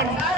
Ramón.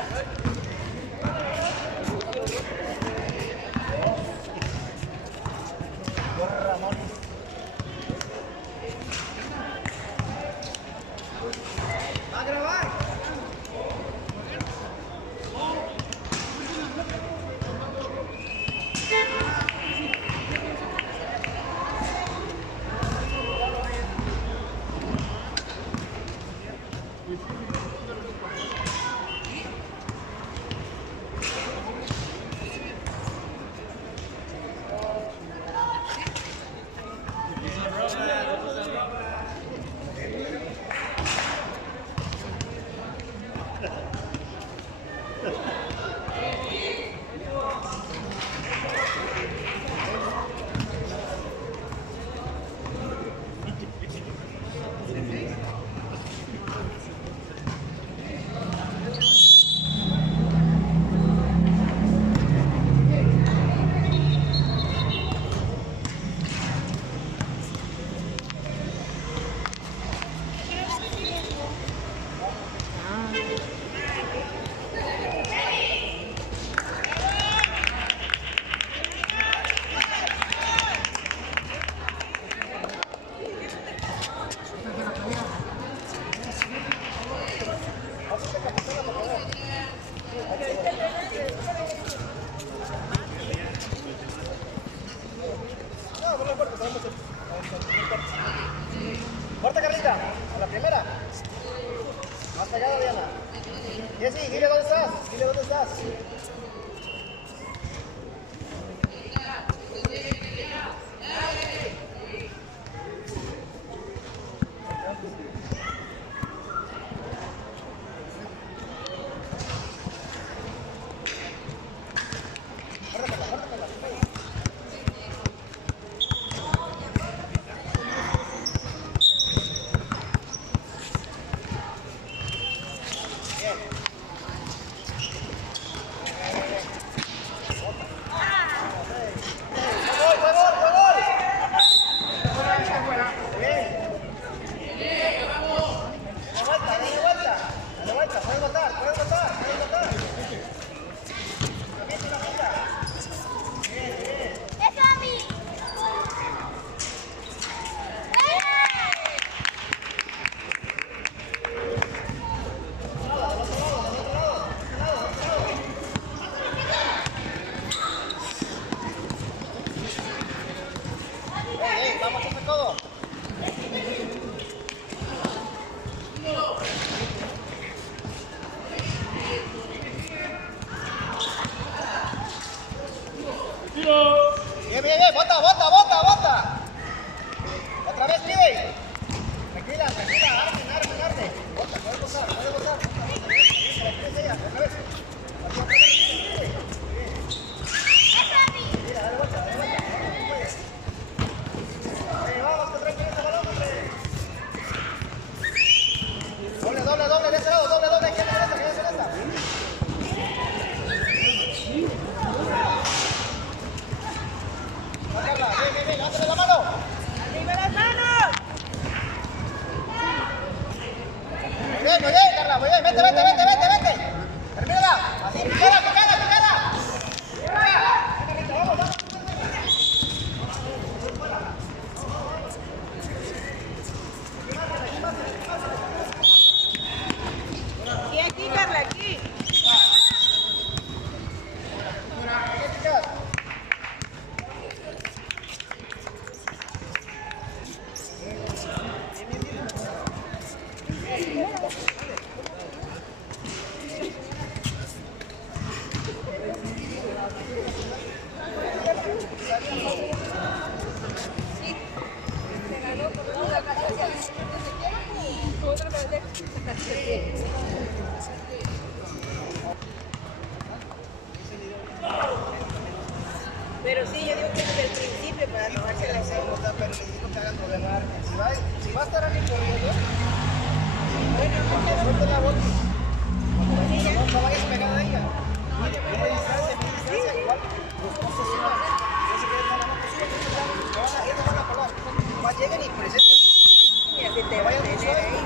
Corta, Carlita, a la primera. Más callado, Diana. Jessy, dile dónde estás. Dile dónde estás. Vamos a hacer todo. Bien, bien, bien, bota, bota, bota, bota. Otra vez, pide. Tranquila, tranquila, arde. Bota, puedes botar, puedes botar. Otra vez. Doble, de ese lado, doble, ¿quién es esta? ¿Quién es esta? Carla, ven, levántate la mano. ¡Arriba las manos! Muy bien, Carla, muy bien, vete. Termínala, así, picada. Aquí, Carla, aquí. Pero sí, yo digo que desde el principio para tomarse la segunda, pero necesito que hagan gobernar. Si va a estar alguien corriendo, bueno, porque suelte la bola. No vayas pegada a ella. Mide distancia, igual los dos se suban. No se queden nada más, ellos van a colar. Más lleguen y presenten. Y así te vayan a tener ahí.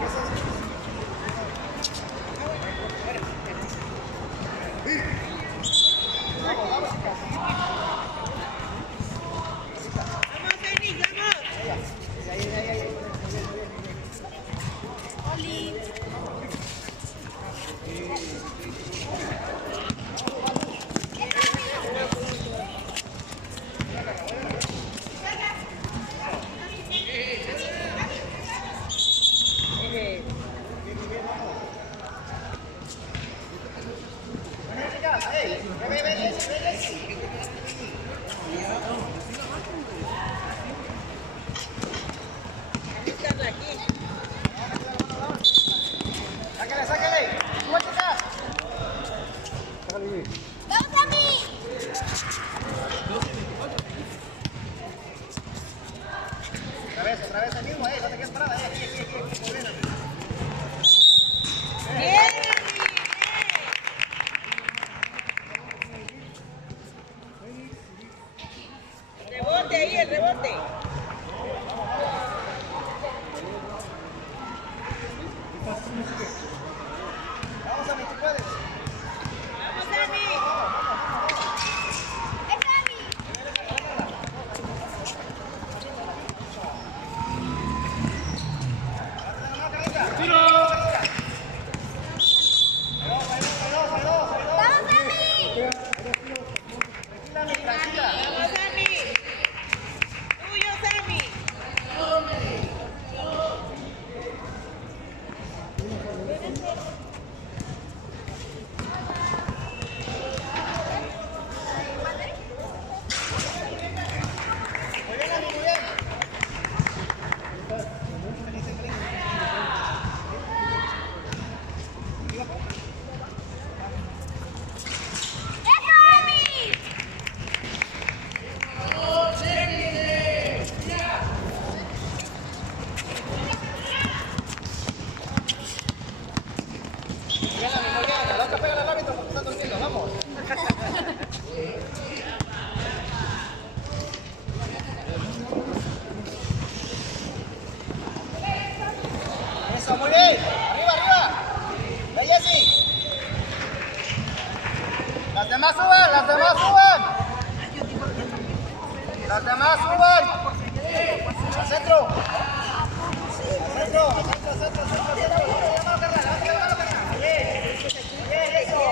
demás suben, las demás suben. Las demás suben. Al centro. Al centro, al centro, al centro, al centro. Llévalo, carnal, llévalo, carnal. Bien, bien, eso.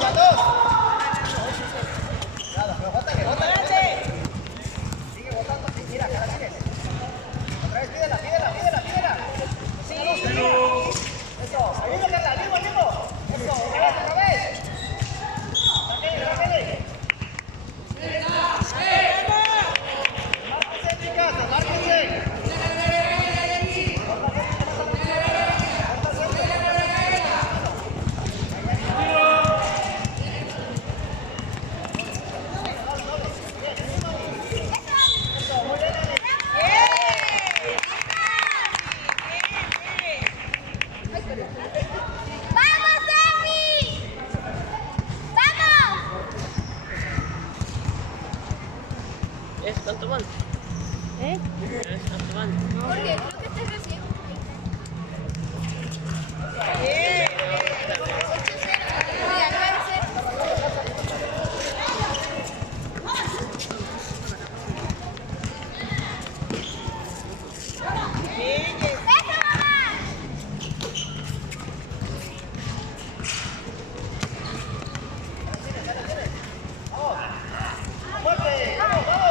Las dos. Nada, pero bótale, bótale. Sigue botando así, mira, cara, sigue. Otra vez, pídela, pídela, pídela, pídela. Sí. Eso, al mismo, Carla, al mismo, al mismo. Eso, otra vez. Sáquenle, sáquenle. Márquense, chicas, márquense. ¿Cuánto van? ¿Cuánto van? Porque creo que este es recién. Fuerte, vamos, vamos.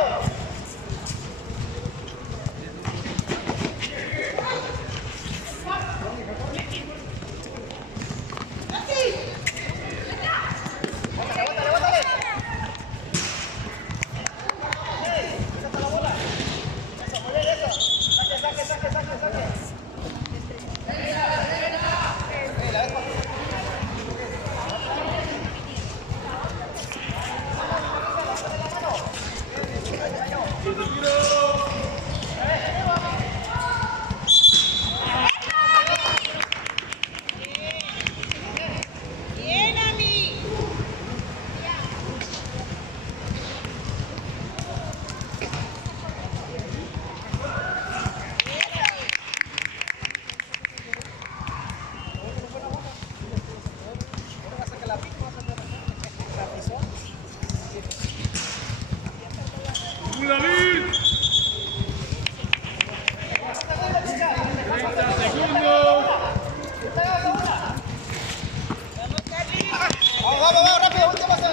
Vamos, vamos, vamos, rápido, última vamos.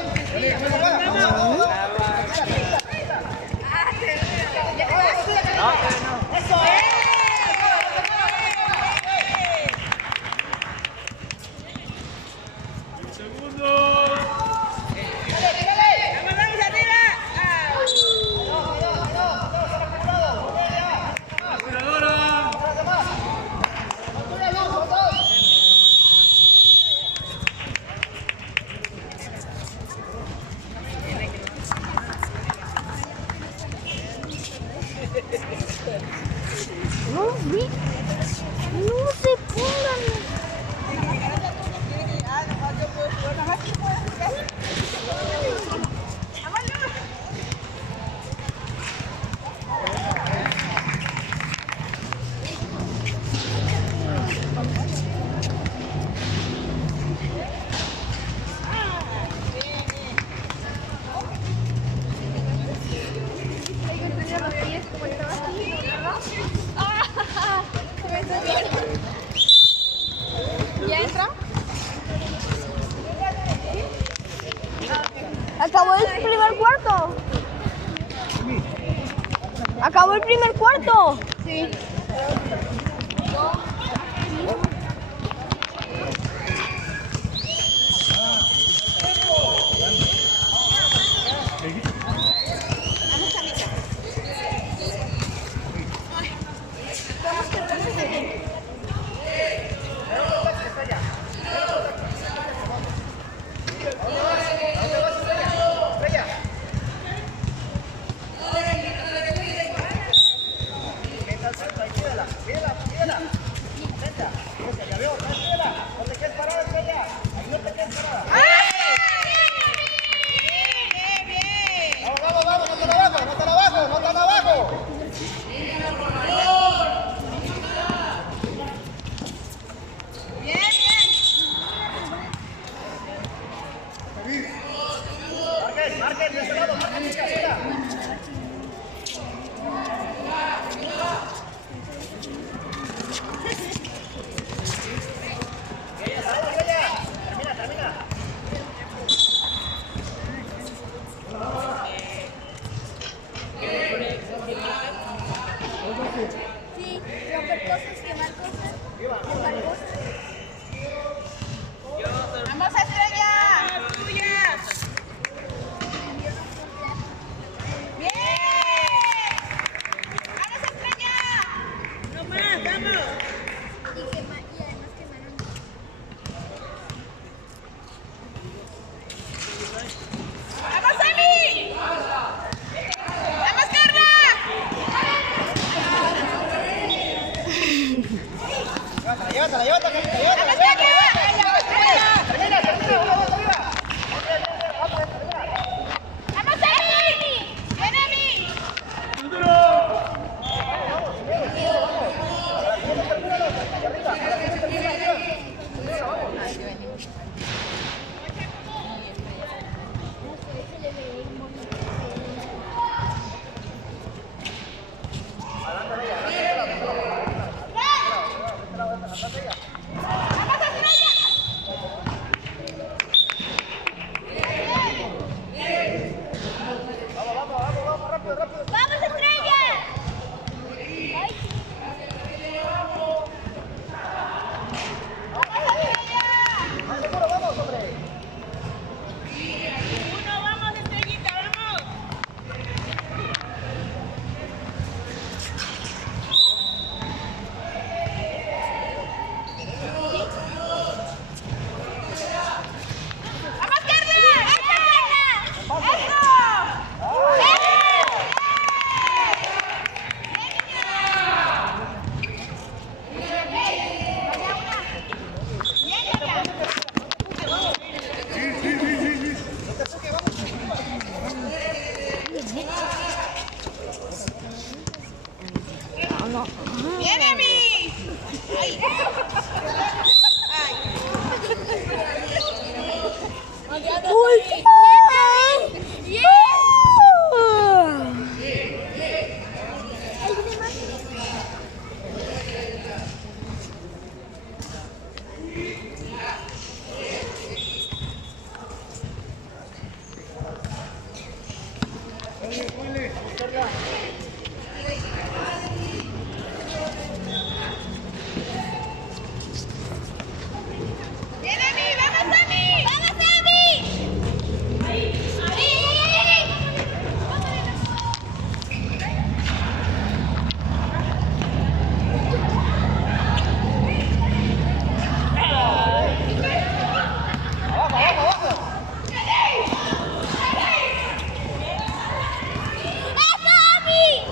Eso es. No se pongan. ¿Ya entra? Acabó el primer cuarto. Acabó el primer cuarto. Sí. marquen de ese lado, marquen de casera. Termina. Sí, romper cosas, quemar cosas. Quemar cosas. ¡Vamos, Estrella! ¡Tuya! ¡Bien! ¡Vamos, Estrella! ¡No más, vamos! Y además quemaron. ¡Vamos, Emi! ¡Vamos, Carla! Llévatela. ¡Vamos, Estrella! Termina, vamos arriba. ¡Vamos, Emi! ¡Ven, Emi! Vamos, rápido. ¡Vamos, Estrella! Seguro, vamos, hombre. ¡Uno, vamos, Estrellita, vamos! ¡Vamos, Carla! ¡Bien, Emi! ¡Ay! ¡Bien, Emi! ¡Vamos, Emi! ¡Vamos, Emi! ¡Ahí! Abajo. ¡Eso, Ami!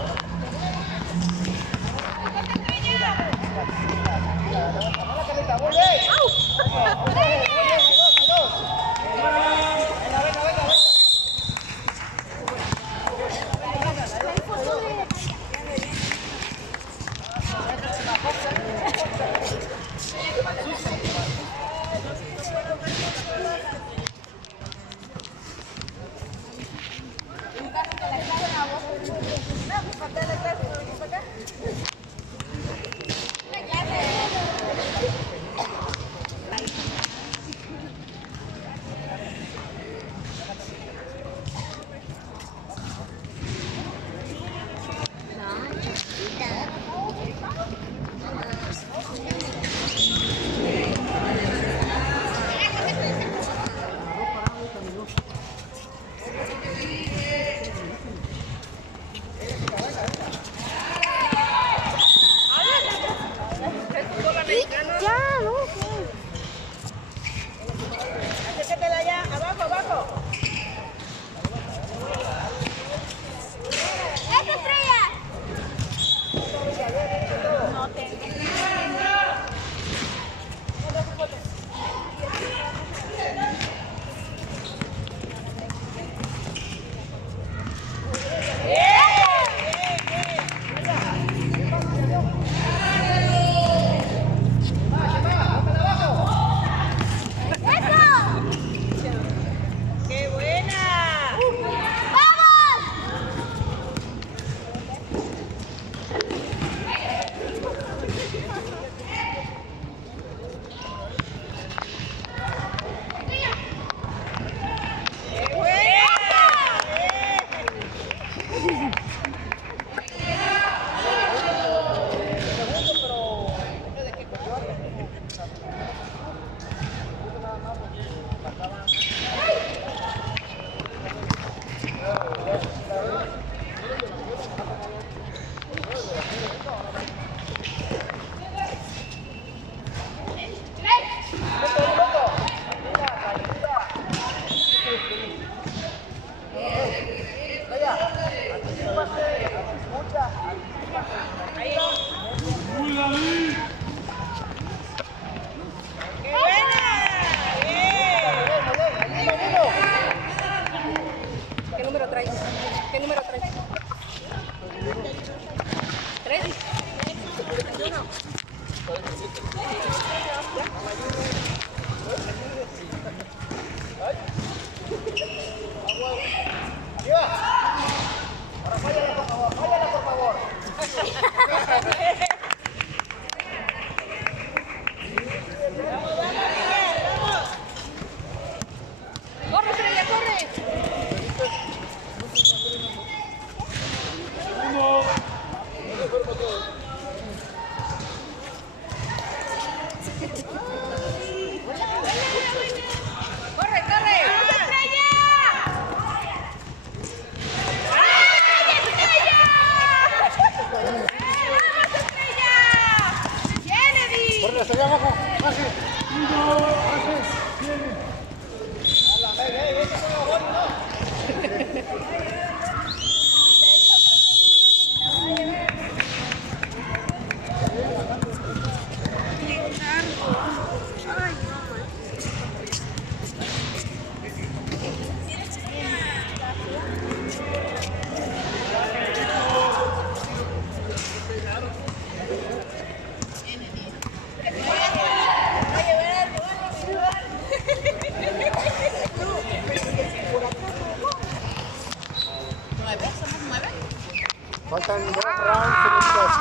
Faltan 2 rounds, señoritas.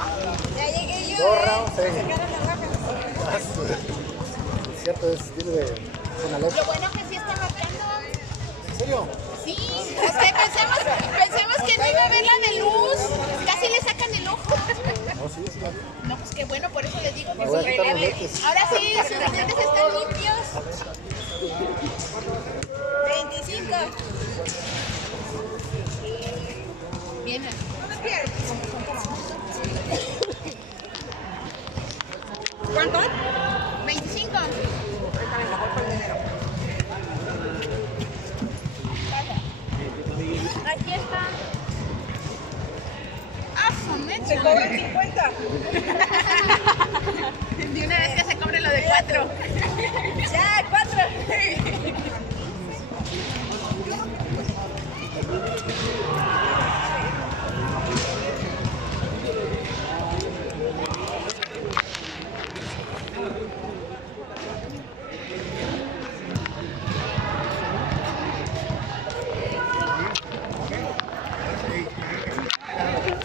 Ya llegué yo. 2 rounds, Se sacaron la baja. Es cierto, viene de una letra. Lo bueno que sí está marcando. ¿En serio? Sí, es que pensemos que no iba a haber la de luz. Casi le sacan el ojo. No, sí, sí, la vi. No, pues qué bueno, por eso les digo que Me voy a sí. quitar los lentes. Ahora sí, sus lentes están limpios. 25. Bien. ¿Cuánto? 25. Aquí está. Ah, son Se cobran 50. De una vez que se cobre lo de 4. Ya, 4.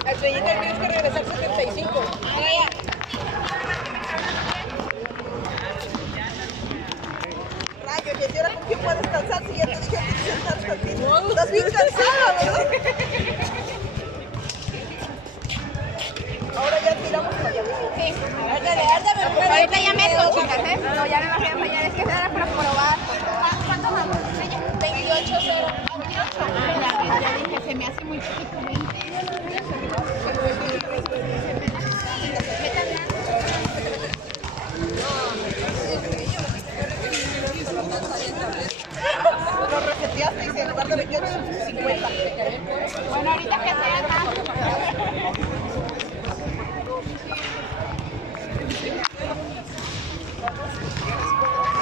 Al Peñita tienes que regresar 75. Rayos, y ahora con quién puedes descansar si ya te dije que sentarte al piso. Estás bien cansada, ¿verdad? Ahora ya tiramos para allá. Sí. Ahorita ya me eso, chicas, ¿eh? No, ya no me voy a fallar. Es que era para probar. ¿Cuánto vamos? 28-0. Ya dije, se me hace muy chiquito. 20. Lo reseteaste y en lugar de 28, 50. Bueno, ahorita que sea acá.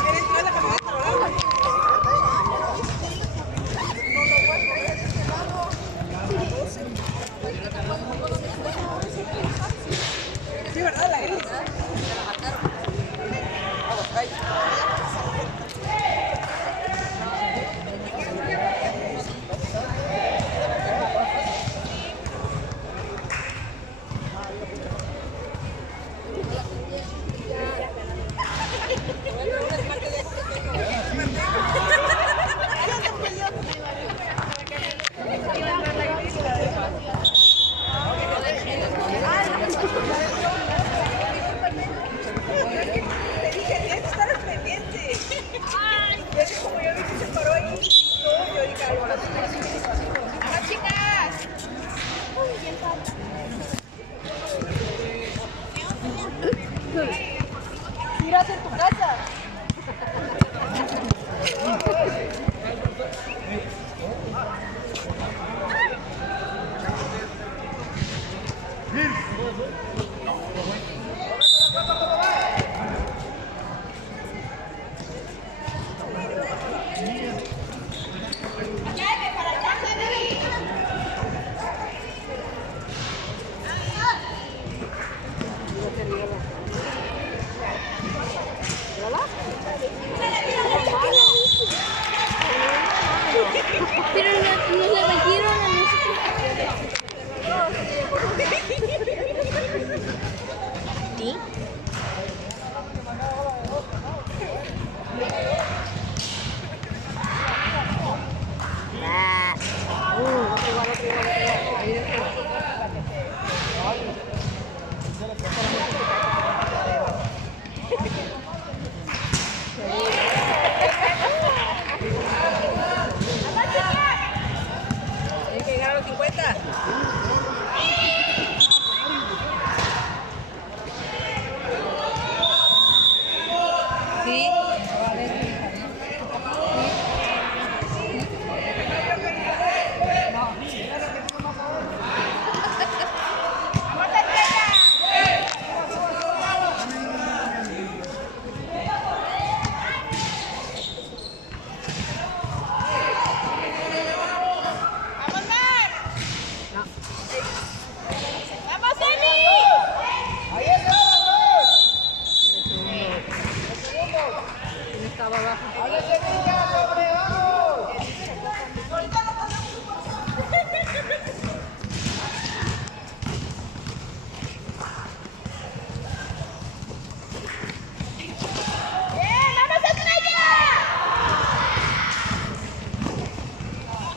¿Quieres traer la camioneta, verdad? Sí, ¿verdad? La gris. Te dije, tienes que estar al pendiente. Ya que como yo vi que se paró ahí, yo dije, algo la ¡Vamos, chicas! tiras en tu casa. Pero nos la metieron a nosotros. ¿Sí?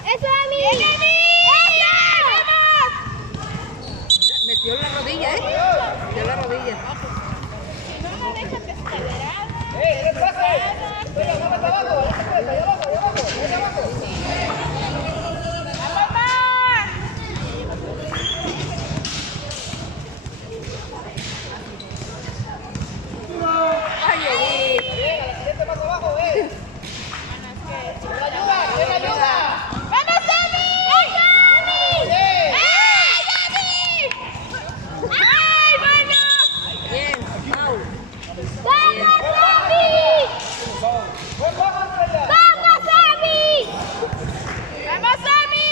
¡Eso, Ami! ¡Bien, Ami! ¡Vamos! Metió la rodilla, Metió la rodilla. No me dejan descalerar. ¡Ey, no pase! ¡Venga, vamos abajo! ¡Allá abajo, allá abajo! ¡Allá abajo! ¡Vamos más! Ay, Edith. ¡Bien, a la siguiente más abajo, ven! ¡Ven ayuda! ¡Ven ayuda! ¡Vamos, Ami! ¡Eso, Ami! ¡Bien! ¡Ay, Ami! ¡Ay, bueno! Bien, foul. ¡Vamos, Ami! ¡Buen bajo, Estrella! ¡Vamos, Ami! ¡Vamos, Ami!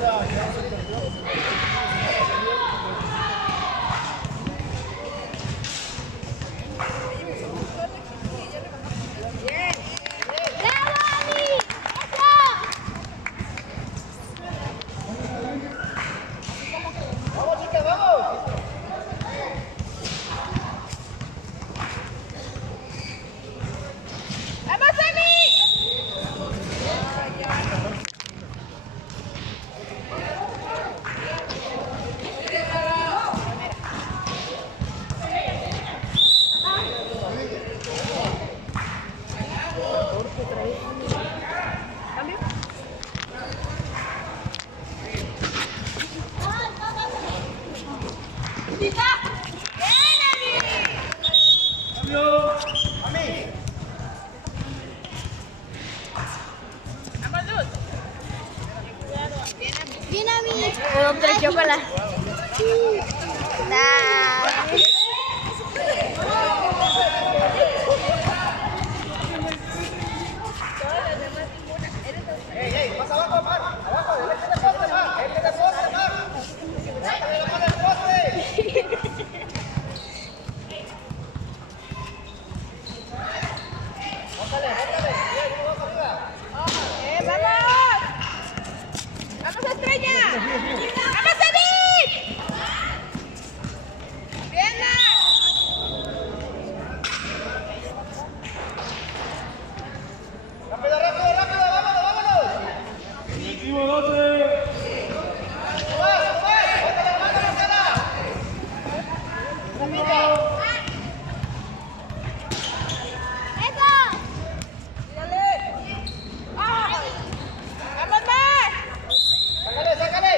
¡Bravo, Ami! ¡Eso! ¡Vamos, chicas, vamos! ¡Vamos, Ami! Bien, Ami. Otro chocolate. Dale. ¡Ey, ey! ¡Más abajo, Mar! ¡Abajo! ¡Déjate de poste, Mar! ¡Déjate de poste, Mar! ¡Déjate de la mano del poste! ¡Bótale, bótale! ¡Bien, uno más arriba! ¡Vamos! ¡Vamos, Estrella! ¡Vamos, Edith! ¡Bien! ¡Rápido, rápido, rápido! ¡Vámonos, vámonos! ¡Vas, vas! ¡Bótale la mano, Marcela! ¡Eso! ¡Vamos más! ¡Sácale, sácale!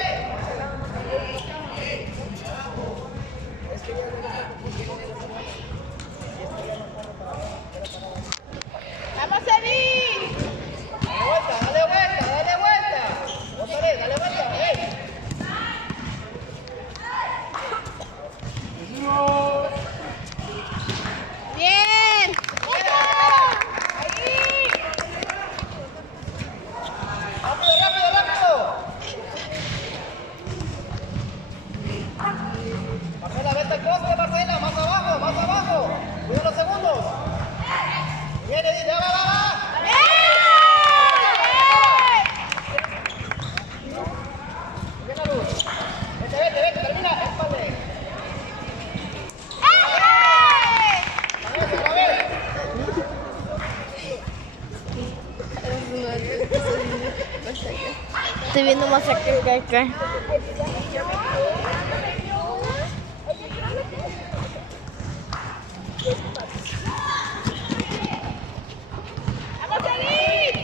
¡Vamos, Edith! ¡Dale vuelta, dale vuelta, dale vuelta! ¡Bótale, dale vuelta! ¡Ey! ¡Bien! ¡Eso! ¡Ahí! ¡Rápido, rápido, rápido! Marcela, vete al poste, Marcela, más abajo, más abajo. Cuida los segundos. Viene, ya va, va, va. Bien la luz. Vete, vete, vete, termina, espalde. Otra vez. Estoy viendo más acá que acá. ¡Vamos, Edith!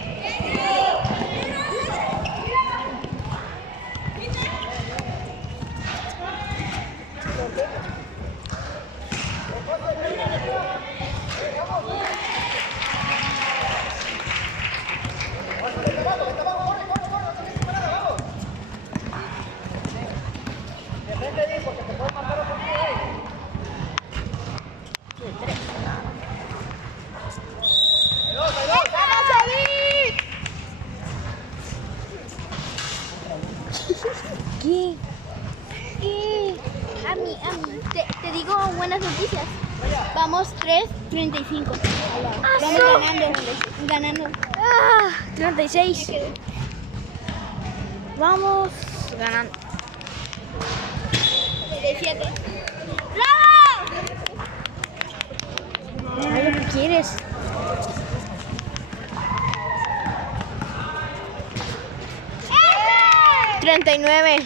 Defende bien porque te puedes matar un poquito ahí. Ahí dos, ahí dos. ¡Vamos, Edith! ¿Qué? ¿Qué? Ami, te digo buenas noticias. Vamos 3-35. Vamos ganando. 36. Vamos ganando. 37. ¡Bravo! Haz lo que quieres. 39.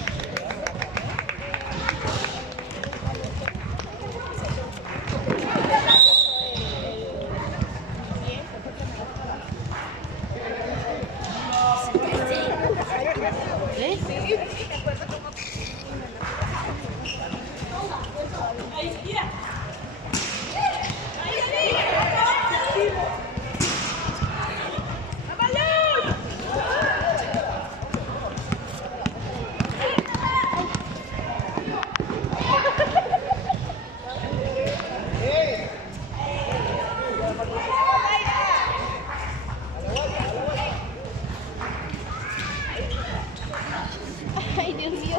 Ay, Dios mío.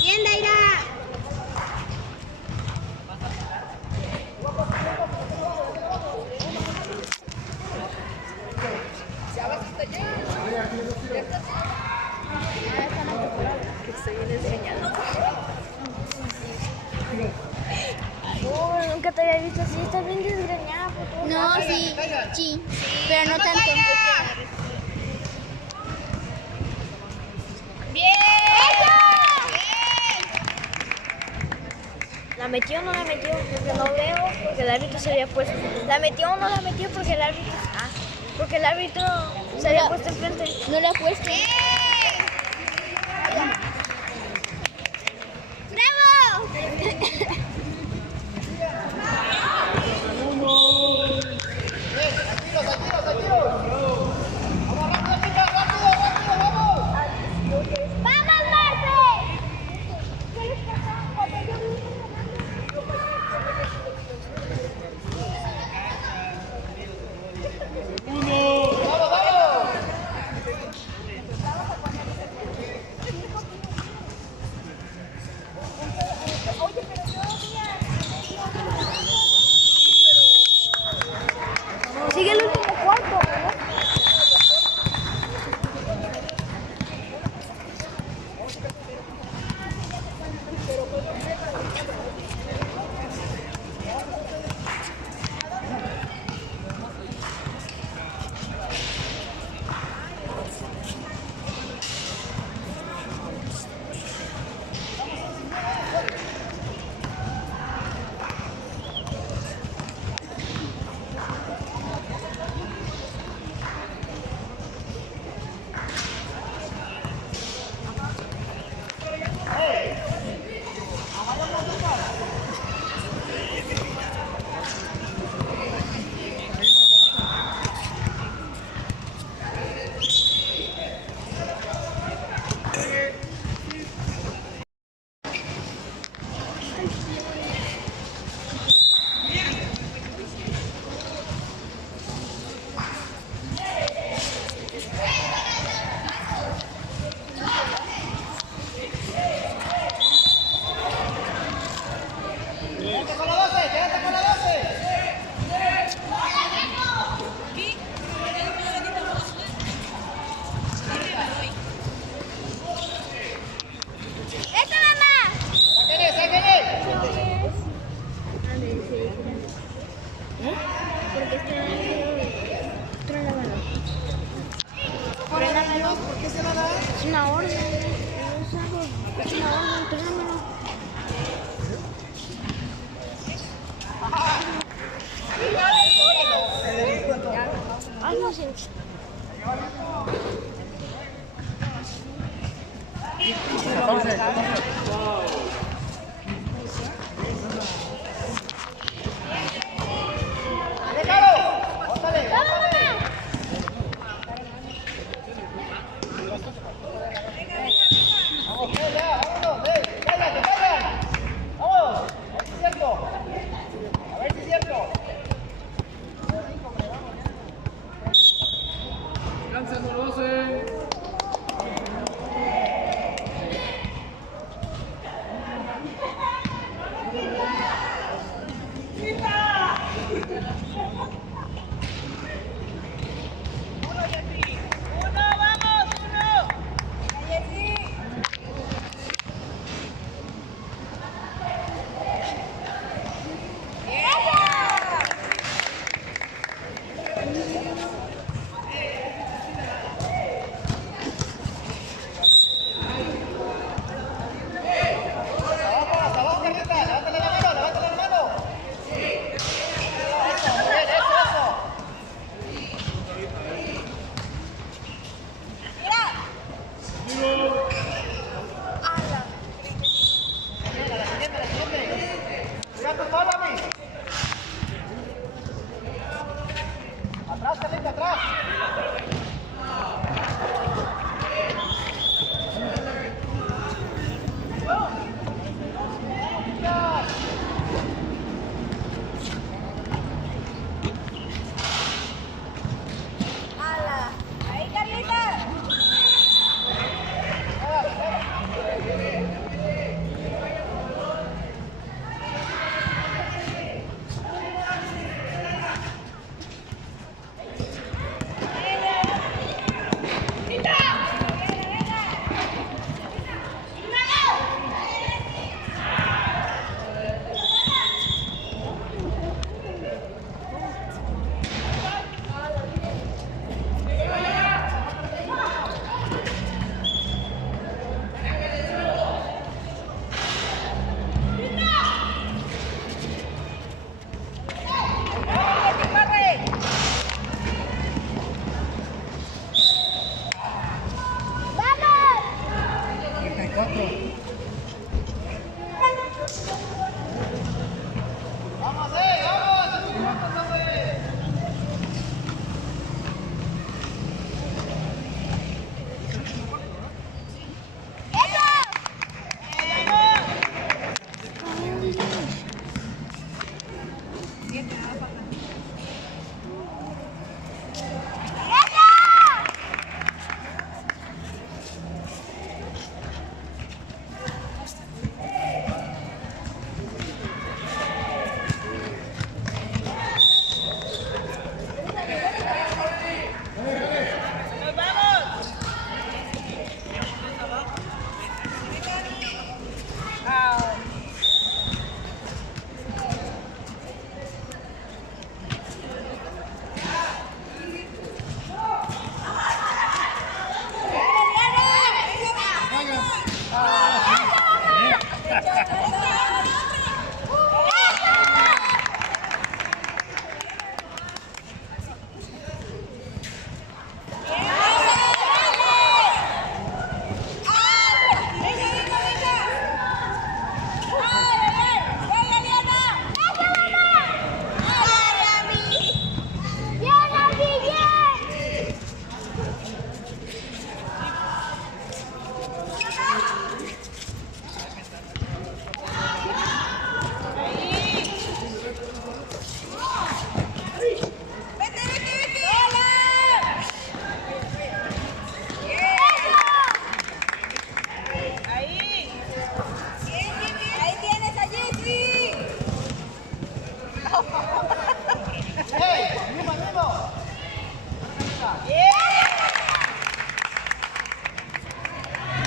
Bien, Daira. Nunca te había visto así, estás bien desgreñada por todo. No, sí, sí, pero no tanto. ¡Bien! ¿La metió o no la metió? Porque no veo, porque el árbitro se había puesto. ¿La metió o no la metió? Porque el árbitro. Ah, porque el árbitro se había puesto enfrente. No la puesto. ¡Bravo! ¡Vamos, Marce! Sigue el último cuarto, ¿no? Porque truénamelo. Truénamelo. ¿Por qué se va a dar? Es una orden. Es una orden, truénamelo. Hazlo sin... tu espalda, mi. Atrás, Carlita, atrás. Ahí, Carlita.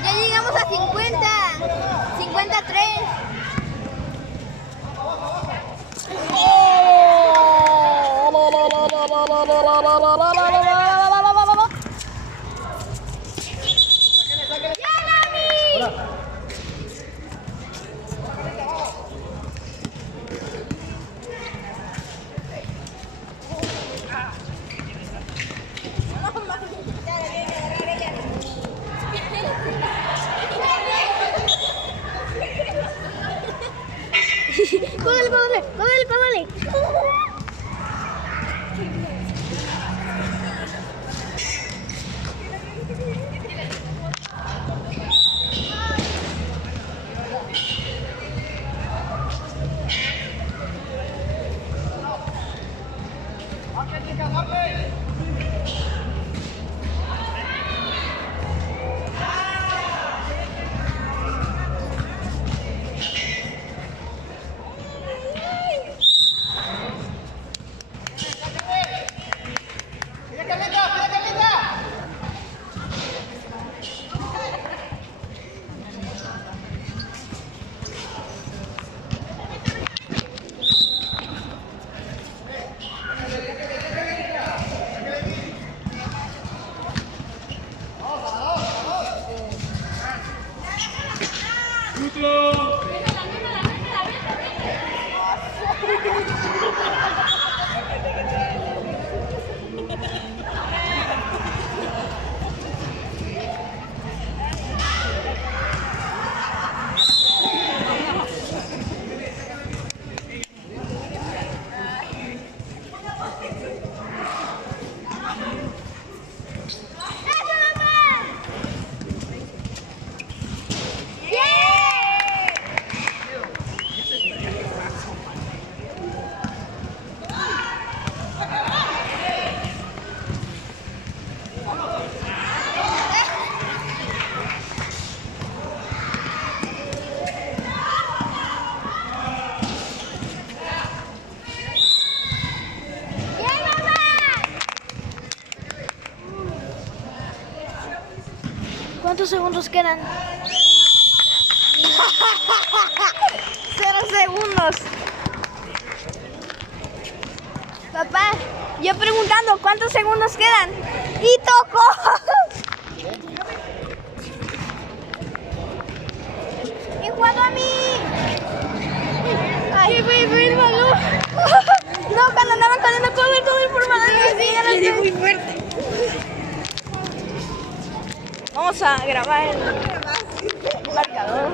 Ya llegamos a 50. 53. Códale, códale, códale, códale. ¡Marque, chicas, marque! ¿Cuántos segundos quedan? 0 segundos. Papá, yo preguntando cuántos segundos quedan. ¡Y tocó! ¡Y jugando a mí! ¡Ay, fue el balón! No, cuando andaban corriendo todo el formador. Le di muy fuerte. Vamos a grabar el marcador.